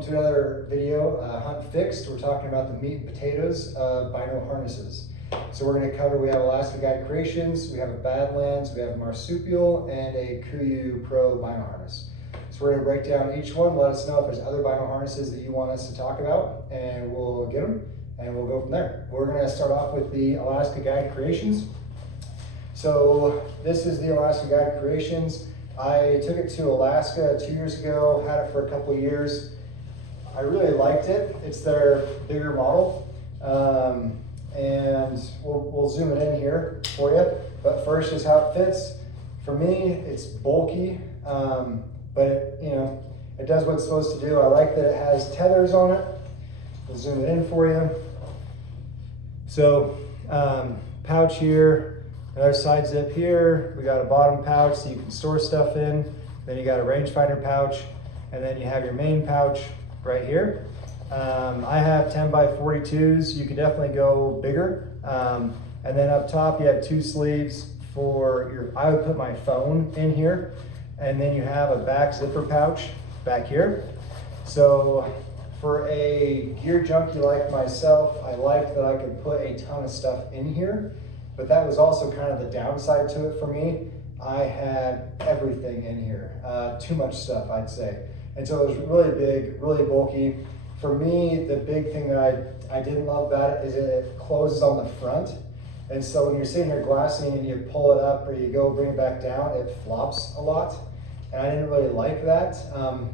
Welcome to another video, Hunt Fixed. We're talking about the meat and potatoes of Bino harnesses. So we're going to cover, we have Alaska Guide Creations, we have a Badlands, we have a Marsupial, and a Kuiu Pro Bino harness. So we're going to break down each one, let us know if there's other Bino harnesses that you want us to talk about, and we'll get them, and we'll go from there. We're going to start off with the Alaska Guide Creations. So this is the Alaska Guide Creations. I took it to Alaska 2 years ago, had it for a couple of years. I really liked it. It's their bigger model. And we'll zoom it in here for you. But first is how it fits. For me, it's bulky, but it does what it's supposed to do. I like that it has tethers on it. We'll zoom it in for you. So pouch here. Another side zip here. We got a bottom pouch so you can store stuff in. Then you got a rangefinder pouch, and then you have your main pouch right here. I have 10 by 42s. You could definitely go bigger. And then up top you have two sleeves for your, I would put my phone in here. And then you have a back zipper pouch back here. So for a gear junkie like myself, I liked that I could put a ton of stuff in here. But that was also kind of the downside to it for me. I had everything in here, too much stuff, I'd say. And so it was really big, really bulky. For me, the big thing that I didn't love about it is it closes on the front. And so when you're sitting here glassing and you pull it up or you go bring it back down, it flops a lot. And I didn't really like that,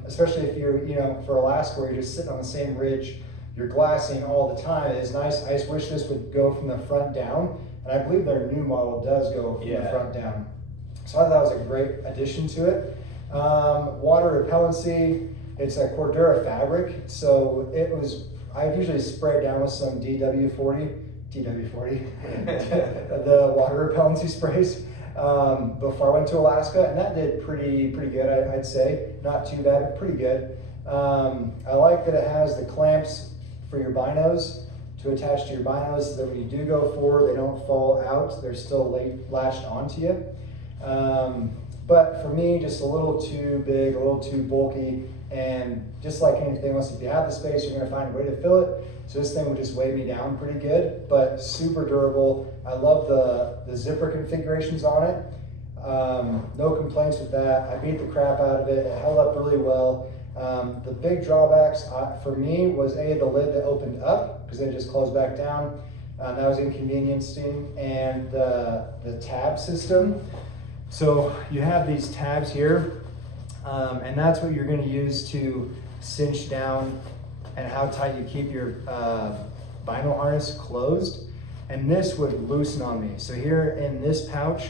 especially if you're, for Alaska where you're just sitting on the same ridge, you're glassing all the time. It's nice. I just wish this would go from the front down. And I believe their new model does go from the front down. So I thought it was a great addition to it. Water repellency, it's a Cordura fabric. So it was, I usually spray it down with some DW40, the water repellency sprays before I went to Alaska. And that did pretty good, I'd say. Not too bad, but pretty good. I like that it has the clamps for your binos to attach to your binos so that when you do go forward, they don't fall out. They're still latched onto you. But for me, just a little too big, a little too bulky, and just like anything else, if you have the space, you're gonna find a way to fill it. So this thing would just weigh me down pretty good, but super durable. I love the zipper configurations on it. No complaints with that. I beat the crap out of it. It held up really well. The big drawbacks for me was the lid that opened up because then it just closed back down. That was inconveniencing, and the tab system. So you have these tabs here, and that's what you're going to use to cinch down and how tight you keep your Bino harness closed. And this would loosen on me. So here in this pouch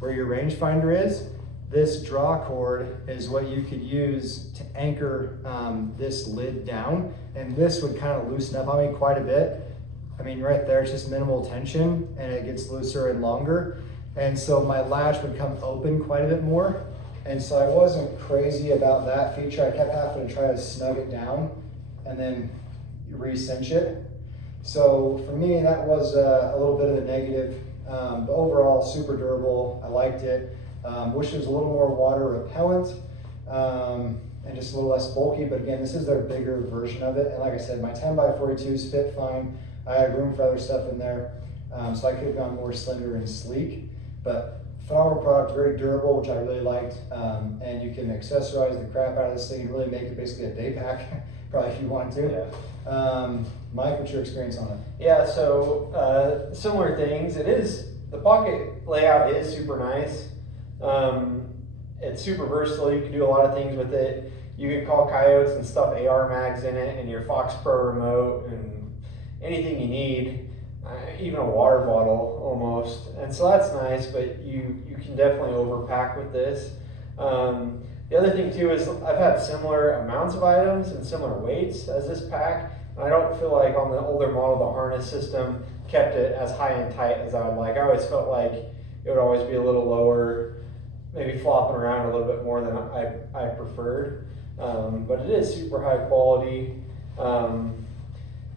where your rangefinder is, this draw cord is what you could use to anchor this lid down, and this would kind of loosen up on me quite a bit. I mean, right there, it's just minimal tension, and it gets looser and longer. And so my latch would come open quite a bit more. And so I wasn't crazy about that feature. I kept having to try to snug it down and then re-cinch it. So for me, that was a little bit of a negative, but overall super durable. I liked it. Wish it was a little more water repellent and just a little less bulky, but again, this is their bigger version of it. And like I said, my 10 by 42s fit fine. I had room for other stuff in there, so I could have gone more slender and sleek, but phenomenal product, very durable, which I really liked. And you can accessorize the crap out of this thing and really make it basically a day pack, probably if you want to. Yeah. Mike, what's your experience on it? Yeah, so similar things. The pocket layout is super nice. It's super versatile. You can do a lot of things with it. You can call coyotes and stuff AR mags in it, and your Fox Pro remote, and anything you need, even a water bottle almost. And so that's nice, but you can definitely overpack with this. The other thing too is I've had similar amounts of items and similar weights as this pack. And I don't feel like on the older model, the harness system kept it as high and tight as I would like. I always felt like it would always be a little lower, maybe flopping around a little bit more than I preferred. But it is super high quality.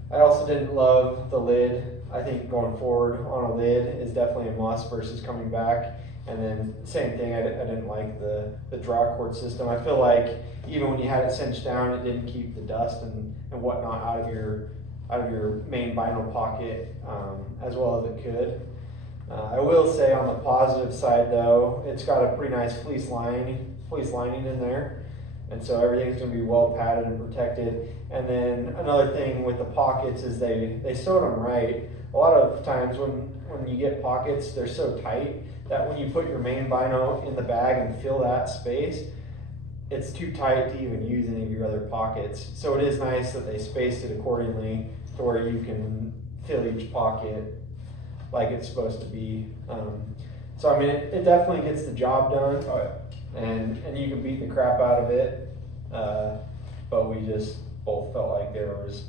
I also didn't love the lid. I think going forward on a lid is definitely a must versus coming back. And then same thing, I didn't like the draw cord system. I feel like even when you had it cinched down, it didn't keep the dust and whatnot out of your main vinyl pocket as well as it could. I will say on the positive side though, it's got a pretty nice fleece lining in there. And so everything's gonna be well padded and protected. And then another thing with the pockets is they sewed them right. A lot of times when you get pockets, they're so tight that when you put your main bino in the bag and fill that space, it's too tight to even use any of your other pockets. So it is nice that they spaced it accordingly to where you can fill each pocket like it's supposed to be. So I mean, it definitely gets the job done. Oh yeah. And you can beat the crap out of it, but we just both felt like there was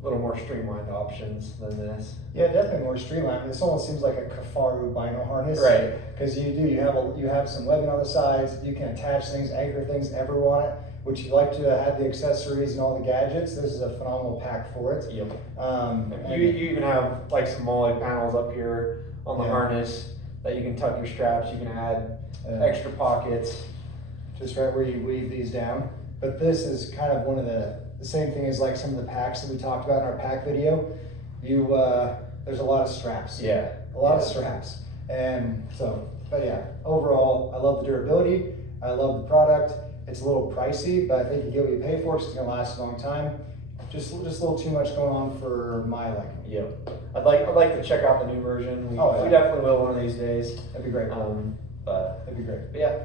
a little more streamlined options than this. Yeah, definitely more streamlined. This almost seems like a Kafaru bino harness, Right? Because you have some webbing on the sides. You can attach things, anchor things, ever on it. Which you like to have the accessories and all the gadgets. This is a phenomenal pack for it. Yep. You even have like some MOLLE panels up here on the harness that you can tuck your straps. You can add extra pockets. Just right where you weave these down. But this is kind of one of the same thing as like some of the packs that we talked about in our pack video. There's a lot of straps. Yeah. A lot of straps. And so, but yeah, overall, I love the durability. I love the product. It's a little pricey, but I think you get what you pay for, 'cause it's gonna last a long time. Just a little too much going on for my liking. Yep. I'd like to check out the new version. We definitely will one of these days. That'd be great. But That'd be great. yeah,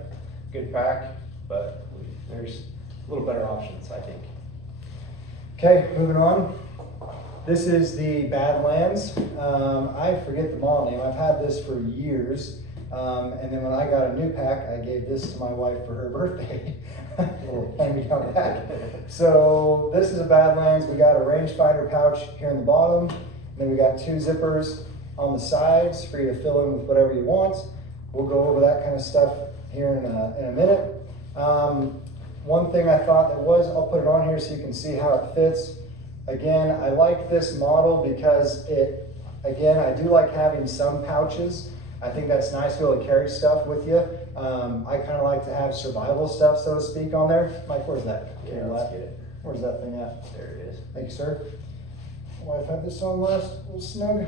good pack, but there's a little better options, I think. Okay, moving on. This is the Badlands. I forget the model name. I've had this for years. And then when I got a new pack, I gave this to my wife for her birthday. Little hand-me-down pack. So this is a Badlands. We got a rangefinder pouch here in the bottom. And then we got 2 zippers on the sides for you to fill in with whatever you want. We'll go over that kind of stuff here in a minute. One thing I thought I'll put it on here so you can see how it fits. Again, I like this model because I do like having some pouches. I think that's nice to be able to carry stuff with you. I kind of like to have survival stuff, so to speak, on there. Mike, where's that? Yeah, let's get it. Where's that thing at? There it is. Thank you, sir. Wife had this on last, a little snug.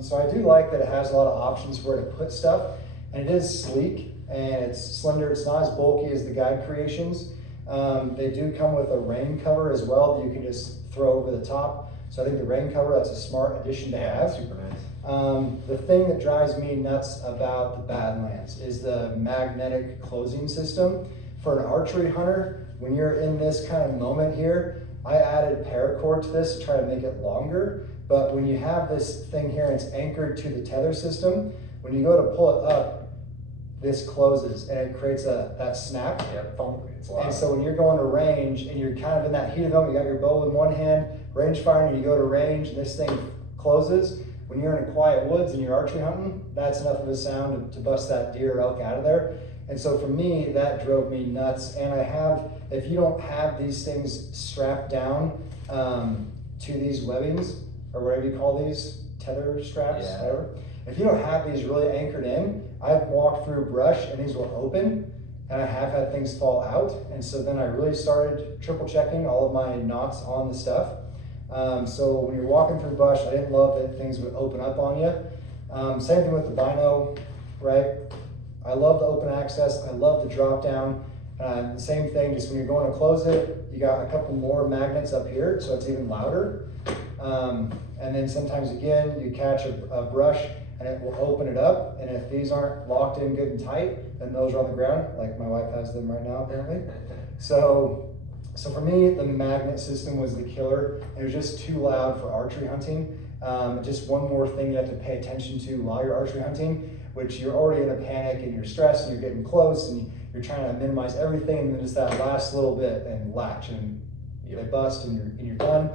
So I do like that it has a lot of options where to put stuff, and it is sleek and it's slender. It's not as bulky as the Guide Creations. They do come with a rain cover as well that you can just throw over the top. So I think the rain cover, that's a smart addition to have. Super nice. The thing that drives me nuts about the Badlands is the magnetic closing system. For an archery hunter, when you're in this kind of moment here, I added paracord to this to try to make it longer. But when you have this thing here and it's anchored to the tether system, when you go to pull it up, this closes and it creates that snap. Yep. It's loud. And so when you're going to range and you're kind of in that heat of the moment, you got your bow in one hand, range firing, and you go to range and this thing closes. When you're in a quiet woods and you're archery hunting, that's enough of a sound to bust that deer or elk out of there. And so for me, that drove me nuts. And if you don't have these things strapped down to these webbings, or whatever you call these, tether straps, whatever. If you don't have these really anchored in, I've walked through brush and these will open, and I have had things fall out. And so then I really started triple checking all of my knots on the stuff. So when you're walking through brush, I didn't love that things would open up on you. Same thing with the Bino, right? I love the open access. I love the drop down. Same thing, just when you're going to close it, you got a couple more magnets up here, so it's even louder. And then sometimes again, you catch a brush and it will open it up. And if these aren't locked in good and tight, then those are on the ground, like my wife has them right now apparently. So for me, the magnet system was the killer. It was just too loud for archery hunting. Just one more thing you have to pay attention to while you're archery hunting, which you're already in a panic and you're stressed and you're getting close and you're trying to minimize everything, and then just that last little bit and latch and they bust and you're done.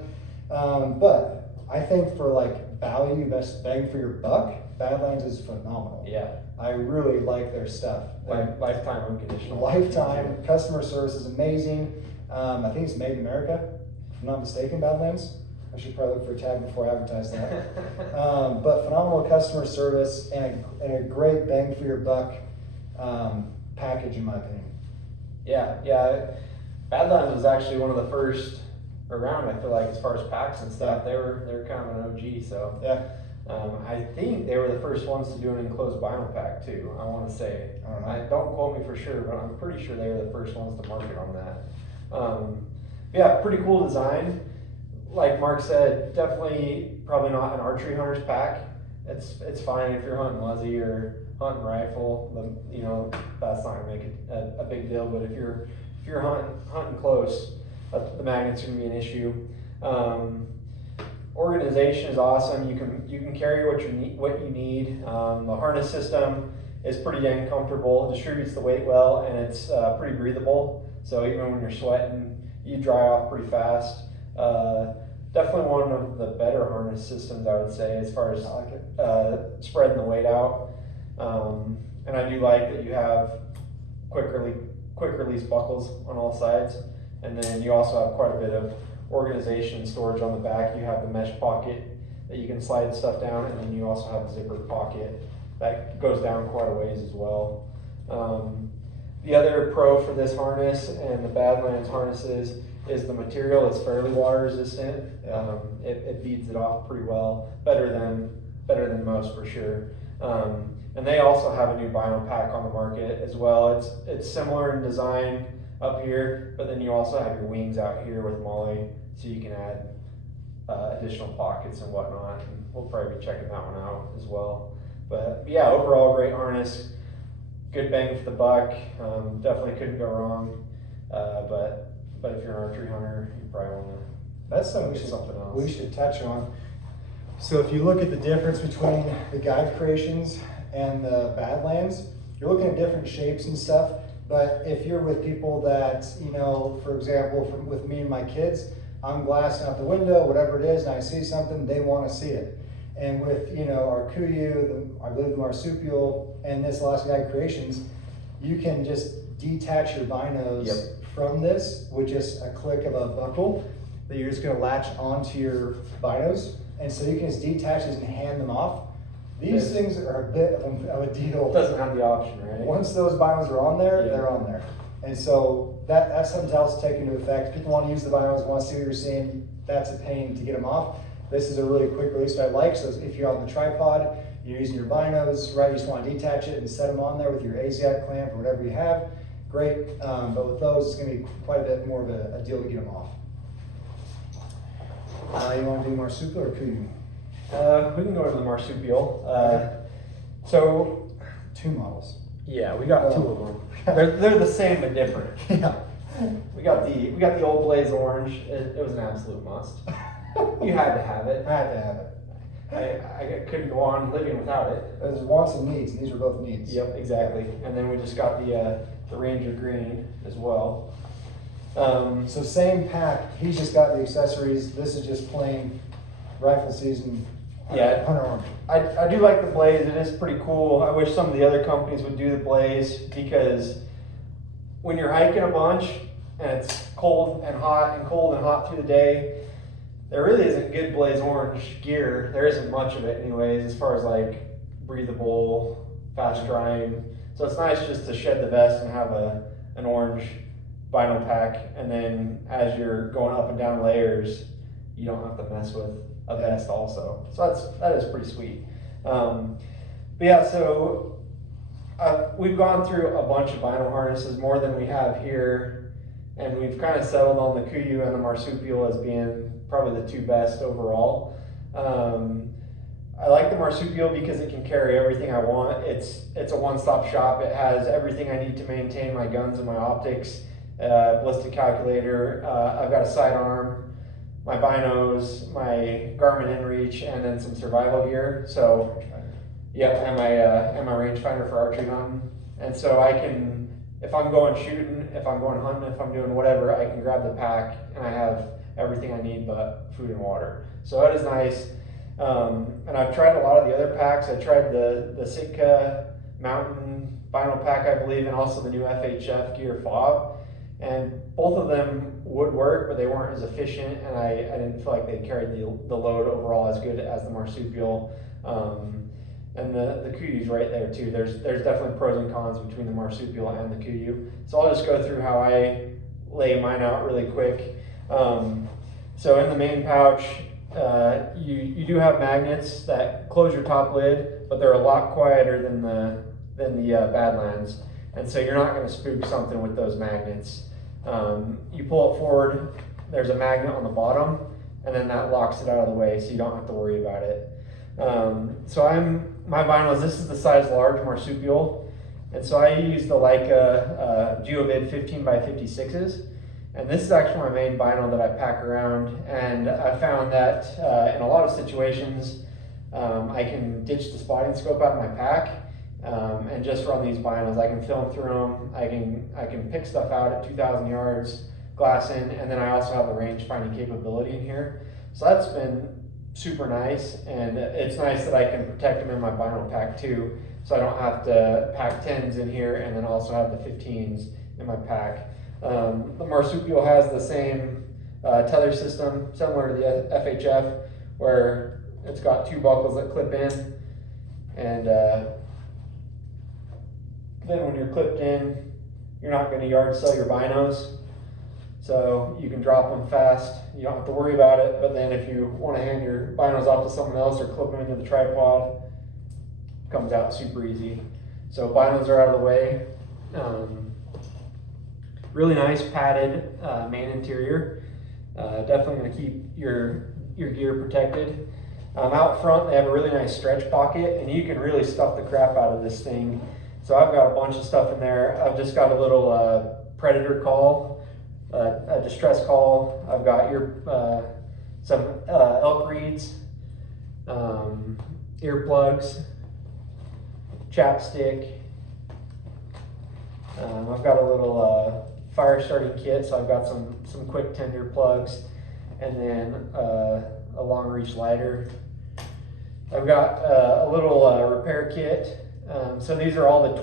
But I think for like value, best bang for your buck, Badlands is phenomenal. Yeah. I really like their stuff. Lifetime unconditional. Lifetime, customer service is amazing. I think it's made in America, if I'm not mistaken, Badlands. I should probably look for a tag before I advertise that. But phenomenal customer service and a great bang for your buck package, in my opinion. Yeah. Badlands was actually one of the first around, I feel like, as far as packs and stuff. They're kind of an OG, so. Yeah. I think they were the first ones to do an enclosed vinyl pack too, I want to say. Don't quote me for sure, but I'm pretty sure they were the first ones to market on that. Yeah, pretty cool design. Like Mark said, definitely probably not an archery hunter's pack. It's fine if you're hunting Luzzy or hunting rifle. That's not gonna make it a big deal. But if you're hunting close, the magnet's gonna be an issue. Organization is awesome. You can carry what you need. The harness system is pretty dang comfortable. It distributes the weight well, and it's pretty breathable. So even when you're sweating, you dry off pretty fast. Definitely one of the better harness systems, I would say, as far as spreading the weight out. And I do like that you have quick release buckles on all sides, and then you also have quite a bit of organization and storage on the back. You have the mesh pocket that you can slide stuff down, and then you also have a zipper pocket that goes down quite a ways as well. The other pro for this harness and the Badlands harnesses is the material is fairly water resistant. It beads it off pretty well, better than most for sure. And they also have a new vinyl pack on the market as well. It's similar in design up here, but then you also have your wings out here with Molly, so you can add additional pockets and whatnot. And we'll probably be checking that one out as well. But yeah, overall great harness, good bang for the buck. Definitely couldn't go wrong. But if you're an archery hunter, you probably want to. That's something we should touch on. So if you look at the difference between the Guide Creations and the Badlands, you're looking at different shapes and stuff. But if you're with people that, for example, with me and my kids, I'm glassing out the window, whatever it is, and I see something, they want to see it. And with, our Kuiu, I believe the Marsupial, and this last Guide Creations, you can just detach your binos from this with just a click of a buckle that you're just going to latch onto your binos. And so you can just detach these and hand them off. These things are a bit of a deal. It doesn't have the option, right? Once those binos are on there, they're on there. And so that's something else to take into effect. People want to use the binos, want to see what you're seeing. That's a pain to get them off. This is a really quick release that I like. So if you're on the tripod, you're using your binos, right? You just want to detach it and set them on there with your AZIAC clamp or whatever you have. Great. But with those, it's going to be quite a bit more of a deal to get them off. You want to do Marsupial or Kuiu? We can go to the Marsupial. So 2 models. Yeah, we got 2 of them. They're the same but different. Yeah. We got the old Blaze Orange. It was an absolute must. You had to have it. I had to have it. I couldn't go on living without it. There's wants and needs, and these are both needs. Yep, exactly. And then we just got the Ranger Green as well. So same pack. He's just got the accessories. This is just plain rifle season. Yeah, hunter orange. I do like the Blaze. It is pretty cool. I wish some of the other companies would do the Blaze, because when you're hiking a bunch and it's cold and hot through the day, there really isn't good Blaze Orange gear. There isn't much of it anyways, as far as like breathable, fast drying. So it's nice just to shed the vest and have an orange vinyl pack, and then as you're going up and down layers, you don't have to mess with a vest also. So that is pretty sweet. But yeah, so we've gone through a bunch of vinyl harnesses, more than we have here, and we've kind of settled on the Kuiu and the Marsupial as being probably the 2 best overall. I like the Marsupial because it can carry everything I want. It's a one-stop shop. It has everything I need to maintain my guns and my optics, ballistic calculator. I've got a sidearm, my binos, my Garmin inReach, and then some survival gear. So, yeah, and my rangefinder for archery hunting. And so I can, if I'm going shooting, if I'm going hunting, if I'm doing whatever, I can grab the pack and I have everything I need but food and water. So that is nice. And I've tried a lot of the other packs. I tried the Sitka Mountain vinyl pack, I believe, and also the new FHF gear fob. And both of them would work, but they weren't as efficient, and I didn't feel like they carried the load overall as good as the Marsupial. And the Kuiu's right there too. There's definitely pros and cons between the Marsupial and the Kuiu. So I'll just go through how I lay mine out really quick. So in the main pouch, you do have magnets that close your top lid, but they're a lot quieter than the Badlands. And so you're not going to spook something with those magnets. You pull it forward, there's a magnet on the bottom, and then that locks it out of the way, so you don't have to worry about it. So my vinyls, this is the size large Marsupial, and so I use the Leica Geovid 15x56s, and this is actually my main vinyl that I pack around, and I found that in a lot of situations I can ditch the spotting scope out of my pack and just run these vinyls. I can film through them, I can pick stuff out at 2,000 yards, glass in, and then I also have the range finding capability in here. So that's been super nice, and it's nice that I can protect them in my vinyl pack too, so I don't have to pack 10s in here and then also have the 15s in my pack. The Marsupial has the same tether system, similar to the FHF, where it's got 2 buckles that clip in, and then when you're clipped in, you're not going to yard sell your binos, so you can drop them fast. You don't have to worry about it, but then if you want to hand your binos off to someone else or clip them into the tripod, it comes out super easy. So binos are out of the way. Really nice padded main interior. Definitely going to keep your gear protected. Out front, they have a really nice stretch pocket, and you can really stuff the crap out of this thing. So I've got a bunch of stuff in there. I've just got a little predator call, a distress call. I've got some elk reeds, earplugs, chapstick. I've got a little fire starting kit, so I've got some quick tender plugs, and then a long reach lighter. I've got a little repair kit. So these are all the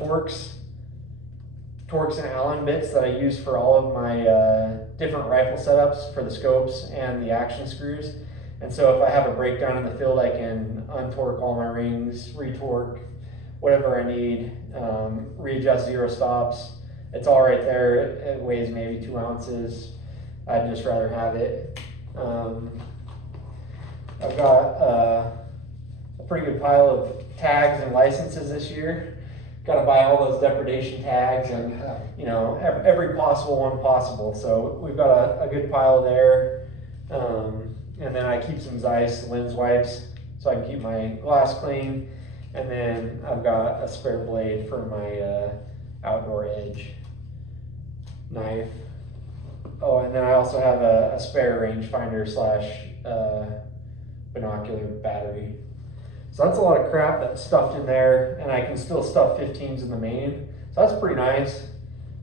Torx and Allen bits that I use for all of my different rifle setups for the scopes and the action screws. And so if I have a breakdown in the field, I can untorque all my rings, retorque whatever I need, readjust zero stops. It's all right there. It weighs maybe 2 ounces. I'd just rather have it. I've got a pretty good pile of tags and licenses this year. Got to buy all those depredation tags and every possible one possible. So we've got a good pile there. And then I keep some Zeiss lens wipes so I can keep my glass clean. And then I've got a spare blade for my outdoor edge knife. Oh, and then I also have a spare rangefinder / binocular battery. So that's a lot of crap that's stuffed in there, and I can still stuff 15s in the main. So that's pretty nice.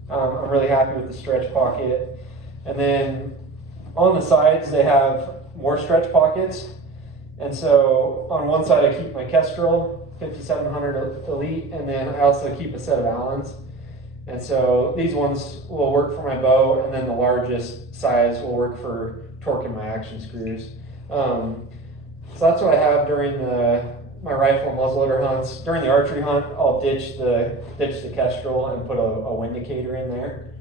I'm really happy with the stretch pocket. And then on the sides, they have more stretch pockets. And so on one side, I keep my Kestrel 5700 Elite, and then I also keep a set of Allens. And so these ones will work for my bow, and then the largest size will work for torquing my action screws. So that's what I have during my rifle and muzzleloader hunts. During the archery hunt, I'll ditch the Kestrel and put a wind indicator in there.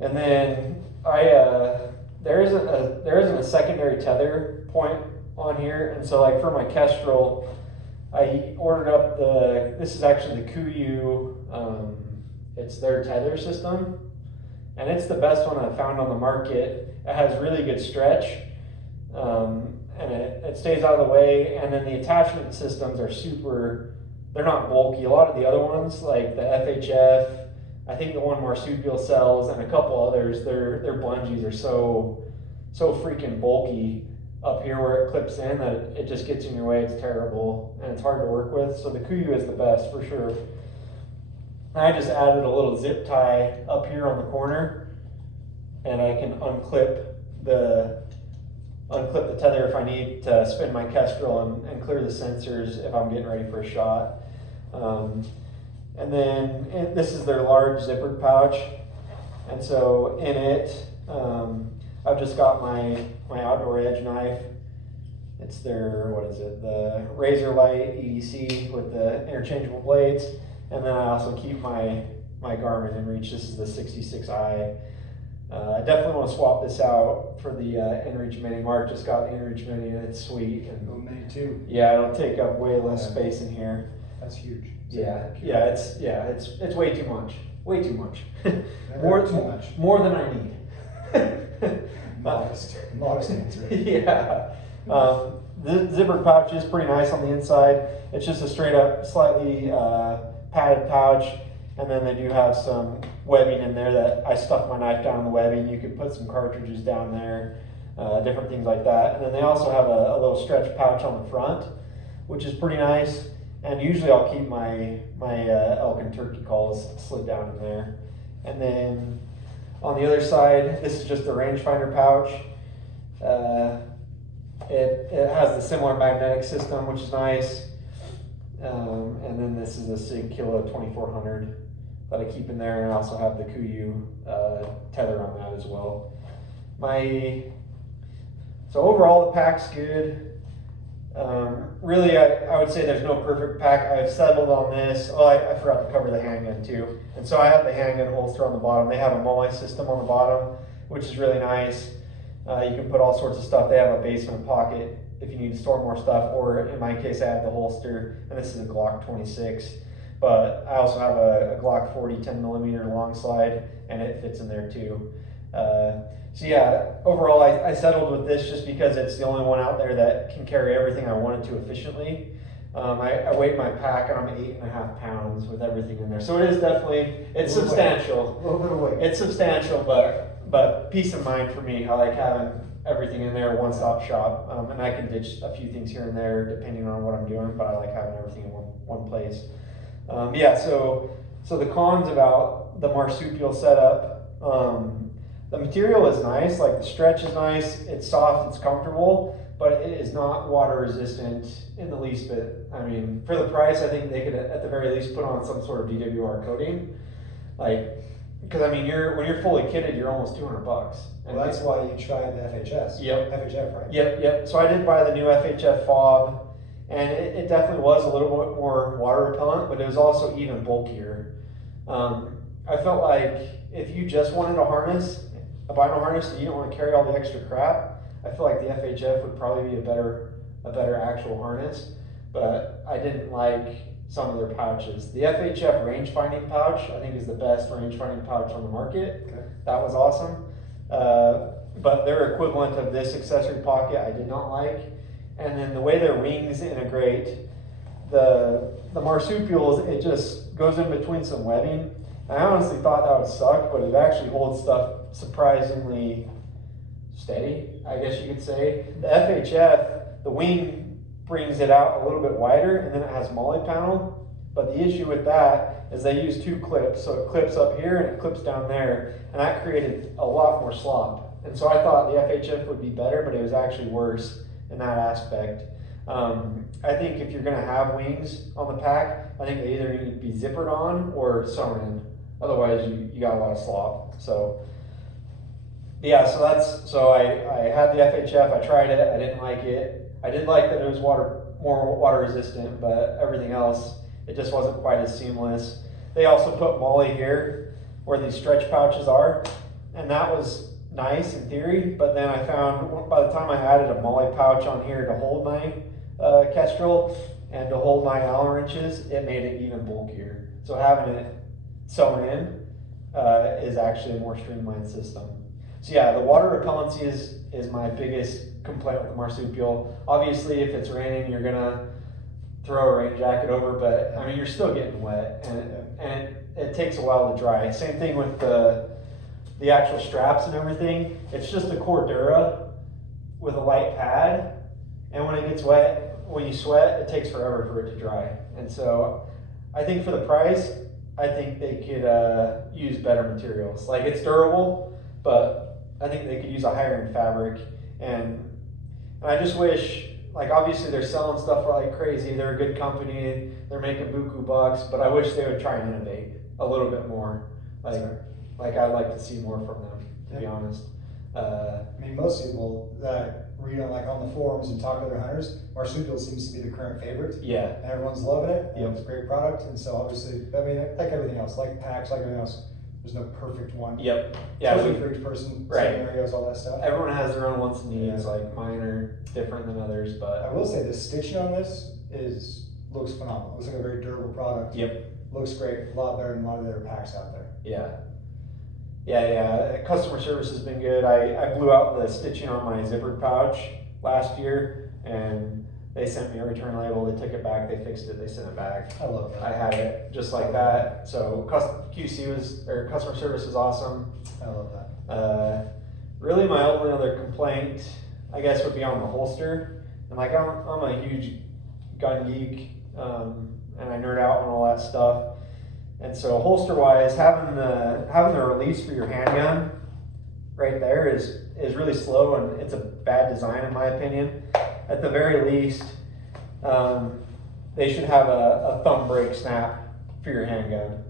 And then there isn't a secondary tether point on here, and so like for my Kestrel, I ordered up this is actually the Kuiu, it's their tether system, and it's the best one I've found on the market. It has really good stretch, and it stays out of the way, and then the attachment systems are they're not bulky. A lot of the other ones, like the FHF, I think the one Marsupial sells, and a couple others, their bungees are so freaking bulky up here where it clips in that it just gets in your way. It's terrible, and it's hard to work with. So the Kuiu is the best for sure. I just added a little zip tie up here on the corner, and I can unclip the tether if I need to spin my Kestrel and clear the sensors if I'm getting ready for a shot. And then this is their large zippered pouch. And so in it, I've just got my outdoor edge knife. It's their, what is it, the Razor Light EDC with the interchangeable blades. And then I also keep my Garmin inReach. This is the 66i. I definitely want to swap this out for the inReach Mini. Mark just got the inReach Mini and it's sweet. And Oh, Mini too. yeah, it'll take up way less space in here. That's huge. It's way too much. Way too much. Never too much. More than I need. Modest answer. Yeah. The zipper pouch is pretty nice on the inside. It's just a straight up, slightly padded pouch. And then they do have some webbing in there that I stuck my knife down in the webbing. You could put some cartridges down there, different things like that. And then they also have a little stretch pouch on the front, which is pretty nice. And usually I'll keep my elk and turkey calls slid down in there. And then on the other side, this is just a rangefinder pouch. It has the similar magnetic system, which is nice. And then this is a Sig Kilo 2400 that I keep in there, and I also have the Kuiu tether on that as well. So overall the pack's good. Really, I would say there's no perfect pack. I've settled on this. Oh, I forgot to cover the handgun too. And so I have the handgun holster on the bottom. They have a multi system on the bottom, which is really nice. You can put all sorts of stuff. They have a basement pocket if you need to store more stuff, or in my case, I have the holster, and this is a Glock 26. But I also have a Glock 40 10mm long slide, and it fits in there too. So yeah, overall I settled with this just because it's the only one out there that can carry everything I wanted to efficiently. I weighed my pack and I'm 8.5 pounds with everything in there. So it is definitely, it's substantial. A little bit of weight. It's substantial, but peace of mind for me. I like having everything in there, one-stop shop. And I can ditch a few things here and there depending on what I'm doing, but I like having everything in one place. Yeah, so the cons about the Marsupial setup, the material is nice, like the stretch is nice, it's soft, it's comfortable, but it is not water resistant in the least bit. I mean, for the price, I think they could at the very least put on some sort of DWR coating. Like, because I mean, when you're fully kitted, you're almost $200. Well, that's why you tried the FHS. Yep. FHF, right? Yep. So I did buy the new FHF fob, and it definitely was a little bit more water repellent, but it was also even bulkier. I felt like if you just wanted a vinyl harness and you don't want to carry all the extra crap, I feel like the FHF would probably be a better actual harness. But I didn't like some of their pouches. The FHF range finding pouch I think is the best range finding pouch on the market. Okay. That was awesome. But their equivalent of this accessory pocket I did not like. And then the way their wings integrate, the Marsupials, it just goes in between some webbing. I honestly thought that would suck, but it actually holds stuff surprisingly steady, I guess you could say. The FHF, the wing brings it out a little bit wider, and then it has MOLLE panel. But the issue with that is they use two clips, so it clips up here and it clips down there, and that created a lot more slop. And so I thought the FHF would be better, but it was actually worse in that aspect. I think if you're going to have wings on the pack, I think they either need to be zippered on or sewn in. Otherwise, you got a lot of slop. So yeah, so I had the FHF. I tried it. I didn't like it. I did like that it was more water resistant, but everything else, it just wasn't quite as seamless. They also put MOLLE here where these stretch pouches are, and that was nice in theory, but then I found by the time I added a MOLLE pouch on here to hold my Kestrel and to hold my Allen wrenches, it made it even bulkier. So having it sewn in is actually a more streamlined system. So yeah, the water repellency is my biggest complaint with the Marsupial. Obviously, if it's raining, you're gonna throw a rain jacket over, but I mean, you're still getting wet, and it takes a while to dry. Same thing with the actual straps and everything. It's just a Cordura with a light pad, and when it gets wet, when you sweat, it takes forever for it to dry. And so I think for the price, I think they could use better materials. Like, it's durable, but I think they could use a higher end fabric. And I just wish like obviously they're selling stuff like crazy. They're a good company. They're making buku bucks, but I wish they would try and innovate a little bit more. Like I'd like to see more from them, to be honest. I mean, most people that read on the forums and talk to other hunters, Marsupial seems to be the current favorite. Yeah. And everyone's loving it. Yep. It's a great product. And so obviously, I mean, like everything else, like packs, like everything else, there's no perfect one. Yep. Yeah. Especially for each person, Right. scenarios, all that stuff. Everyone has their own wants and needs. Yeah. Like mine are different than others, but I will say the stitching on this looks phenomenal. Looks like a very durable product. Yep. Looks great. A lot better than a lot of the other packs out there. Yeah. Yeah. Customer service has been good. I blew out the stitching on my zippered pouch last year, and they sent me a return label. They took it back. They fixed it. They sent it back. I love that. I had it just like that. So customer service is awesome. I love that. Really, my only other complaint, I guess, would be on the holster. And like I'm a huge gun geek, and I nerd out on all that stuff. And so holster wise, having the release for your handgun right there is really slow, and it's a bad design in my opinion. At the very least, they should have a thumb brake snap for your handgun.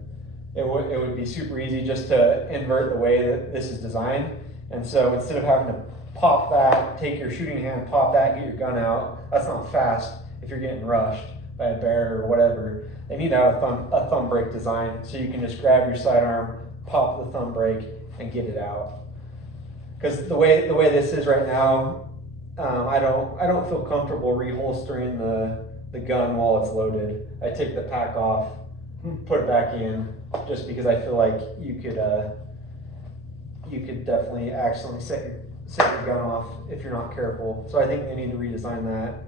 It would be super easy just to invert the way that this is designed. And so instead of having to pop that, take your shooting hand, pop that, get your gun out, that's not fast if you're getting rushed by a bear or whatever. They need to have a thumb brake design so you can just grab your sidearm, pop the thumb brake, and get it out. Because the way this is right now, I don't feel comfortable reholstering the gun while it's loaded. I take the pack off, put it back in, just because I feel like you could definitely accidentally set your gun off if you're not careful. So I think they need to redesign that.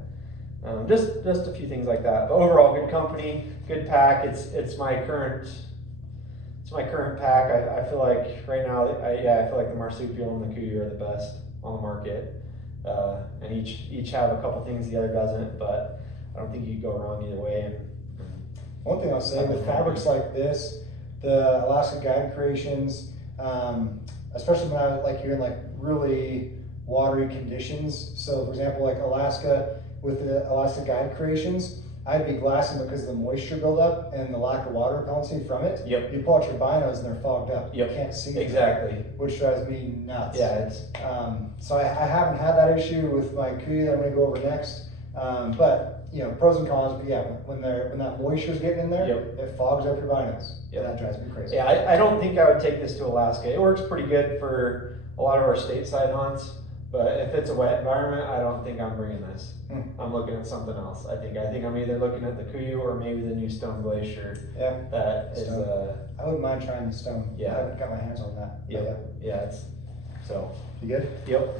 Just a few things like that. But overall, good company, good pack. It's my current pack. I feel like right now, I feel like the Marsupial and the Kuiu are the best on the market. And each have a couple things the other doesn't, but I don't think you could go wrong either way. And one thing I'll say with fabrics like this, the Alaska Guide Creations, especially when I like you're in like really watery conditions. So for example, like Alaska with the Alaska Guide Creations, I'd be glassing because of the moisture buildup and the lack of water repellency from it. Yep. You pull out your binos and they're fogged up. Yep. You can't see them, exactly. which drives me nuts. Yeah, it's so I haven't had that issue with my Kuiu that I'm going to go over next. But you know, pros and cons. But yeah, when that moisture's getting in there, Yep. it fogs up your binos. Yep. And that drives me crazy. Yeah, I don't think I would take this to Alaska. It works pretty good for a lot of our stateside hunts, but if it's a wet environment, I don't think I'm bringing this. I'm looking at something else. I think I'm either looking at the Kuiu or maybe the new Stone Glacier. Yeah. That is I wouldn't mind trying the Stone. Yeah. I haven't got my hands on that. yeah. It's so. You good? Yep.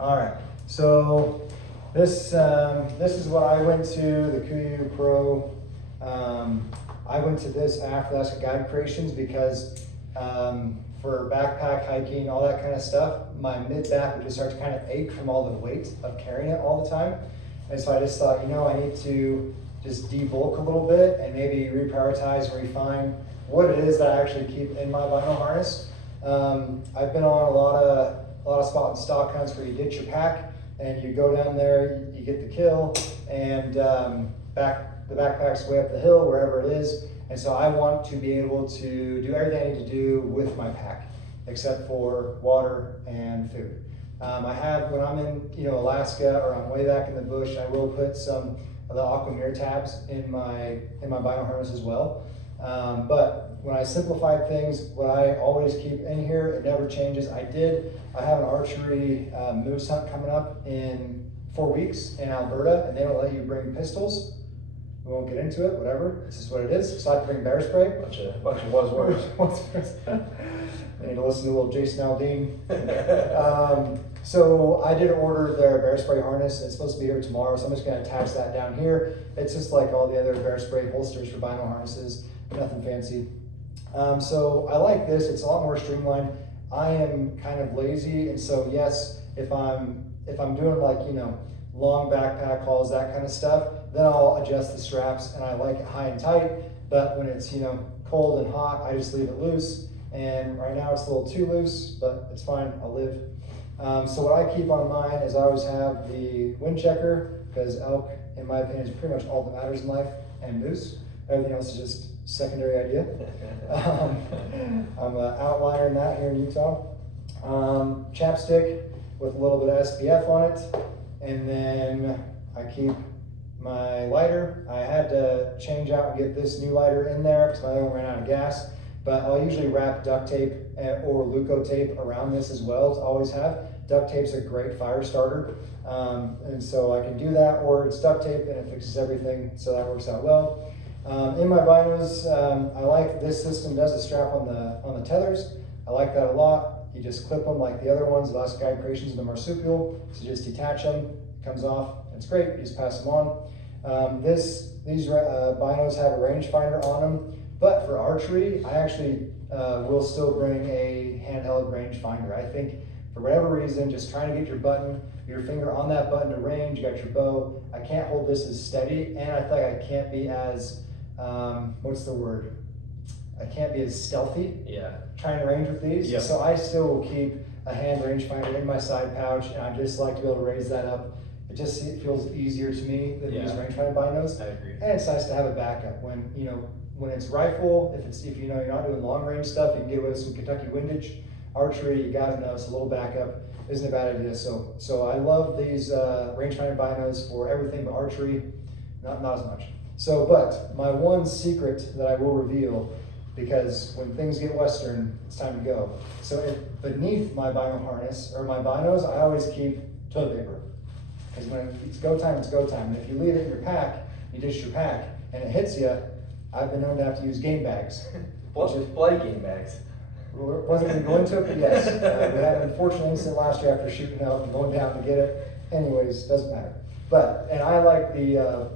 All right. So this is what I went to, the Kuiu Pro. I went to this after Alaska Guide Creations because for backpack hiking, all that kind of stuff, my mid back would just start to kind of ache from all the weight of carrying it all the time. And so I just thought, I need to just debulk a little bit and maybe reprioritize and refine what it is that I actually keep in my vinyl harness. I've been on a lot of spot and stock hunts where you ditch your pack and you go down there, you get the kill, and the backpack's way up the hill, wherever it is. And so I want to be able to do everything I need to do with my pack, except for water and food. I have, when I'm in Alaska or I'm way back in the bush, I will put some of the Aquamir tabs in my vinyl harness as well. But when I simplified things, what I always keep in here, it never changes. I have an archery moose hunt coming up in 4 weeks in Alberta, and they don't let you bring pistols. We won't get into it, whatever. This is what it is. So I have to bring bear spray. Bunch of was words. I need to listen to a little Jason Aldean. So I did order their bear spray harness. It's supposed to be here tomorrow, so I'm just going to attach that down here. It's just like all the other bear spray holsters for vinyl harnesses, nothing fancy. So I like this. It's a lot more streamlined. I am kind of lazy, and so yes, if I'm doing like long backpack hauls, that kind of stuff, then I'll adjust the straps, and I like it high and tight. But when it's cold and hot, I just leave it loose. And right now it's a little too loose, but it's fine. I'll live. So what I keep on mine is I always have the wind checker because elk, in my opinion, is pretty much all that matters in life, and moose. Everything else is just secondary idea. I'm an outliner in that here in Utah. Chapstick with a little bit of SPF on it, and then I keep my lighter. I had to change out and get this new lighter in there because my other one ran out of gas, but I'll usually wrap duct tape or Leuco tape around this as well, to always have. Duct tape's a great fire starter, and so I can do that, or it's duct tape and it fixes everything, so that works out well. In my binos, I like this system does a strap on the tethers. I like that a lot. You just clip them like the other ones, the last guide creations of the Marsupial. So you just detach them, it comes off, it's great, you just pass them on. These binos have a rangefinder on them, but for archery, I actually will still bring a handheld rangefinder. I think for whatever reason, just trying to get your finger on that button to range, you got your bow. I can't hold this as steady, and I feel like I can't be as, what's the word? I can't be as stealthy. Yeah. Trying to range with these. Yep. So I still will keep a hand rangefinder in my side pouch, and I just like to be able to raise that up. It feels easier to me than these rangefinder binos. I agree. And it's nice to have a backup when it's rifle. If you're not doing long range stuff, you can get away with some Kentucky windage. Archery, you gotta know, so a little backup isn't a bad idea. So I love these rangefinder binos for everything but archery, not as much. So, but my one secret that I will reveal, because when things get Western, it's time to go. So beneath my bino harness, or my binos, I always keep toilet paper. Because when it's go time, it's go time. And if you leave it in your pack, you dish your pack, and it hits you, I've been known to have to use game bags. Bloody game bags. Wasn't going to go into it, but yes. We had an unfortunate incident last year after shooting out and going down to get it. Anyways, doesn't matter. And I like the,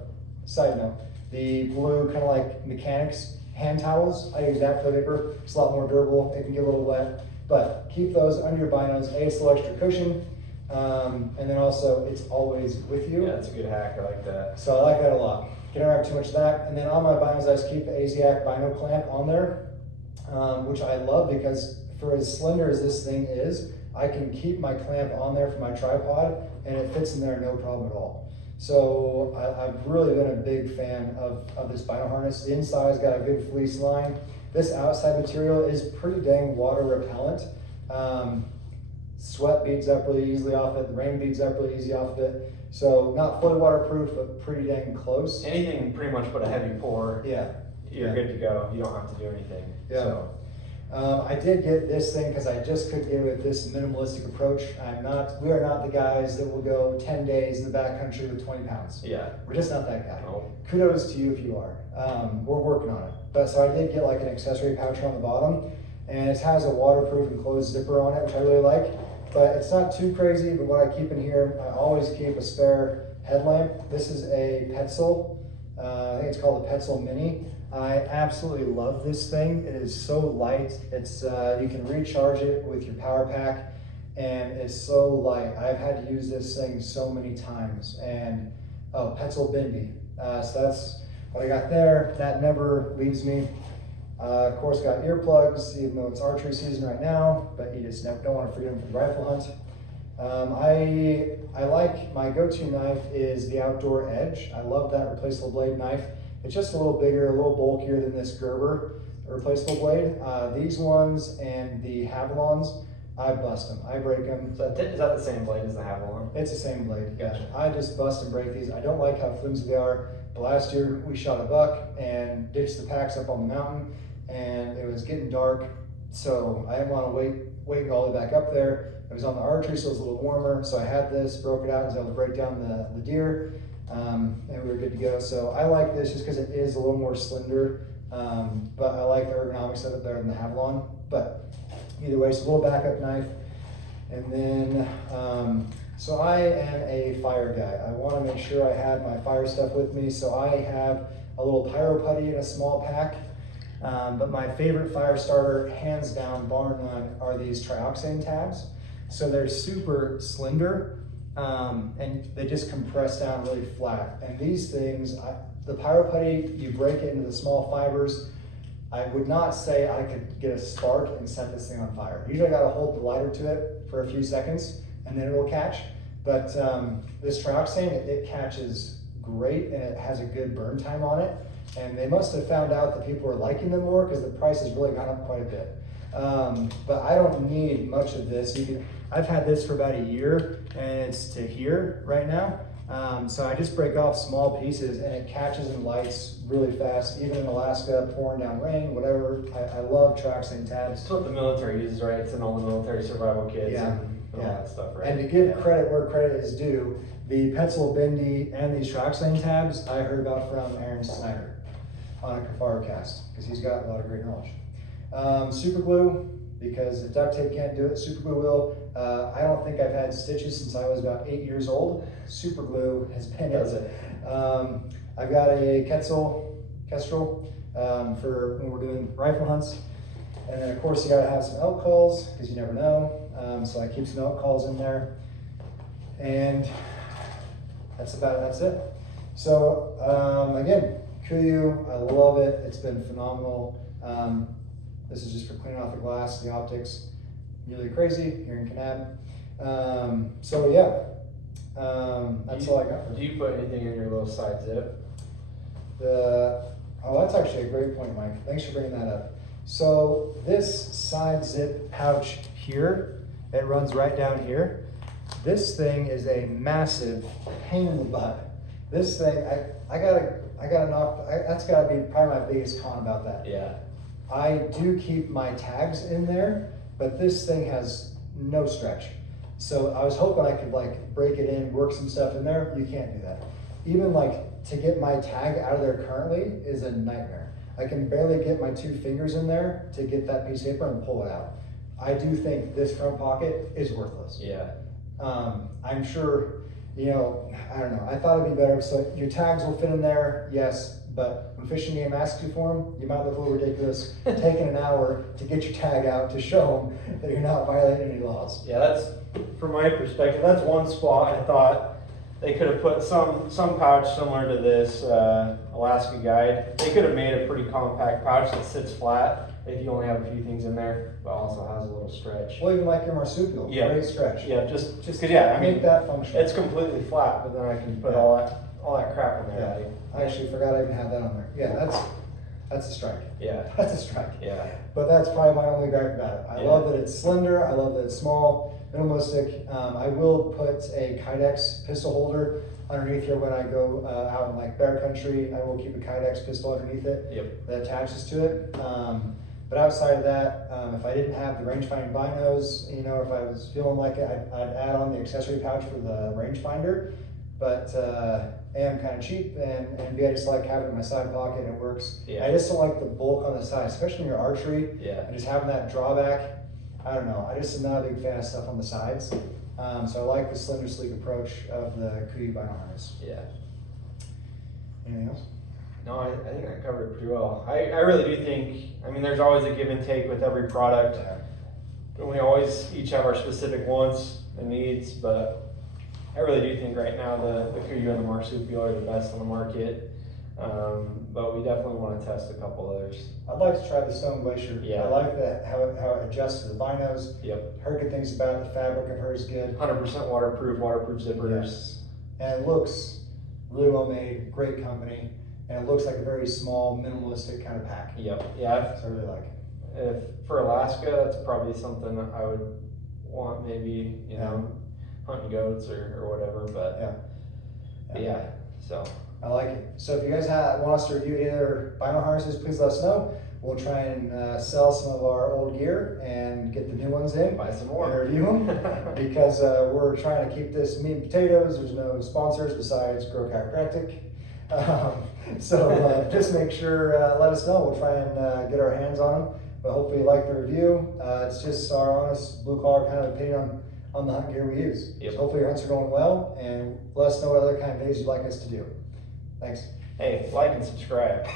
side note, the blue kind of like mechanics hand towels. I use that toilet paper. It's a lot more durable. It can get a little wet. But keep those under your binos. It's a little extra cushion. And then also, it's always with you. Yeah, that's a good hack. I like that. So I like that a lot. Can't have too much of that. And then on my binos, I just keep the ASIAC bino clamp on there. Which I love because for as slender as this thing is, I can keep my clamp on there for my tripod and it fits in there no problem at all. So I've really been a big fan of this bino harness. The inside's got a good fleece line. This outside material is pretty dang water repellent. Sweat beads up really easily off it. The rain beads up really easy off of it. So not fully waterproof, but pretty dang close. Anything pretty much but a heavy pour. Yeah. You're good to go. You don't have to do anything. Yeah. So. I did get this thing because I just couldn't get with this minimalistic approach. We are not the guys that will go 10 days in the backcountry with 20 pounds. Yeah. We're just not that guy. No. Kudos to you if you are. We're working on it. But so I did get like an accessory pouch on the bottom, and it has a waterproof enclosed zipper on it, which I really like. But it's not too crazy, but what I keep in here, I always keep a spare headlamp. This is a Petzl. I think it's called a Petzl Mini. I absolutely love this thing. It is so light. It's you can recharge it with your power pack, and it's so light. I've had to use this thing so many times. And Petzl Bindi. So that's what I got there. That never leaves me. Of course, got earplugs, even though it's archery season right now. But you just don't want to forget them for the rifle hunt. I like my go-to knife is the Outdoor Edge. I love that replaceable blade knife. It's just a little bigger, a little bulkier than this Gerber replaceable blade. These ones and the Havalons, I bust them. I break them. Is that the same blade as the Havalon? It's the same blade. Gotcha. I just bust and break these. I don't like how flimsy they are. But last year we shot a buck and ditched the packs up on the mountain, and it was getting dark, so I didn't want to wait all the way back up there. It was on the archery, so it was a little warmer. So I had this, broke it out, and was able to break down the deer. And we were good to go. So I like this just because it is a little more slender, but I like the ergonomics of it better than the Havalon. But either way, it's a little backup knife. And then, so I am a fire guy. I want to make sure I have my fire stuff with me. So I have a little pyro putty in a small pack. But my favorite fire starter, hands down, bar none, are these trioxane tabs. So they're super slender. And they just compress down really flat. And these things, the pyro putty, you break it into the small fibers. I would not say I could get a spark and set this thing on fire. Usually I gotta hold the lighter to it for a few seconds and then it will catch. But this trioxane, it catches great and it has a good burn time on it. And they must have found out that people are liking them more because the price has really gone up quite a bit. But I don't need much of this. I've had this for about a year and it's to here right now. So I just break off small pieces and it catches and lights really fast, even in Alaska, pouring down rain, whatever. I love trioxane tabs. It's what the military uses, right? It's in all the military survival kits Yeah. and all that stuff, right? And to give credit where credit is due, the pencil bendy and these trioxane tabs I heard about from Aaron Snyder on a Kafaro cast, because he's got a lot of great knowledge. Super glue, because if duct tape can't do it, super glue will. I don't think I've had stitches since I was about 8 years old. Super glue has been it. I've got a Kestrel for when we're doing rifle hunts. And then of course you gotta have some elk calls, because you never know. So I keep some elk calls in there. And that's it. So again, Kuiu, I love it. It's been phenomenal. This is just for cleaning off the glass, the optics, really crazy here in Kanab. So yeah, that's all I got. Do you put anything in your little side zip? Oh, that's actually a great point, Mike. Thanks for bringing that up. So this side zip pouch here, it runs right down here. This thing is a massive pain in the butt. This thing, I gotta knock, that's gotta be probably my biggest con about that. Yeah. I do keep my tags in there, but this thing has no stretch. So I was hoping I could like break it in, work some stuff in there. You can't do that. Even like to get my tag out of there currently is a nightmare. I can barely get my 2 fingers in there to get that piece of paper and pull it out. I do think this front pocket is worthless. Yeah. I'm sure, you know, I don't know. I thought it'd be better. So your tags will fit in there, yes, but when fishing game asks you for them, you might look a little ridiculous taking an hour to get your tag out to show them that you're not violating any laws. Yeah, that's, from my perspective, that's one spot I thought they could have put some pouch similar to this Alaska Guide. They could have made a pretty compact pouch that sits flat if you only have a few things in there, but also has a little stretch. Well, even like your Marsupial, Yeah. great stretch. Yeah, just cause yeah, I mean, Make that functional. it's completely flat, but then I can put all that crap in there. Yeah, I actually forgot I even had that on there. Yeah, that's a strike. Yeah. That's a strike. Yeah. But that's probably my only gripe about it. I Yeah. love that it's slender. I love that it's small, minimalistic. I will put a Kydex pistol holder underneath here when I go out in like bear country. I will keep a Kydex pistol underneath it. Yep. That attaches to it. But outside of that, if I didn't have the rangefinder binos, you know, if I was feeling like it, I'd add on the accessory pouch for the rangefinder. But A, I'm kind of cheap, and B, I just like having it in my side pocket and it works. Yeah. I just don't like the bulk on the side, especially in your archery. Yeah. And just having that drawback, I don't know. I just am not a big fan of stuff on the sides. So I like the slender, sleek approach of the Kuiu bino harness. Yeah. Anything else? No, I think I covered it pretty well. I really do think, I mean, there's always a give and take with every product. And we always each have our specific wants and needs, but I really do think right now the Kuiu and the Marsupial are the best on the market. But we definitely want to test a couple others. I'd like to try the Stone Glacier. Yeah. I like how it adjusts to the binos. Yep. Heard good things about it. The fabric I've heard is good. 100% waterproof zippers. Yes. And it looks really well made, great company, and it looks like a very small, minimalistic kind of pack. Yep. Yeah. So I really like it. If for Alaska, that's probably something that I would want, maybe, you know, hunting goats or whatever, but yeah, so. I like it. So if you guys want us to review either bino harnesses, please let us know. We'll try and sell some of our old gear and get the new ones in. Buy some And more. review them because we're trying to keep this meat and potatoes. There's no sponsors besides Grow Chiropractic. So just make sure, let us know. We'll try and get our hands on them. But hopefully you like the review. It's just our honest blue collar kind of opinion on the hunt gear we use. Yep. So hopefully your hunts are going well, and let us know what other kind of videos you'd like us to do. Thanks. Hey, like and subscribe.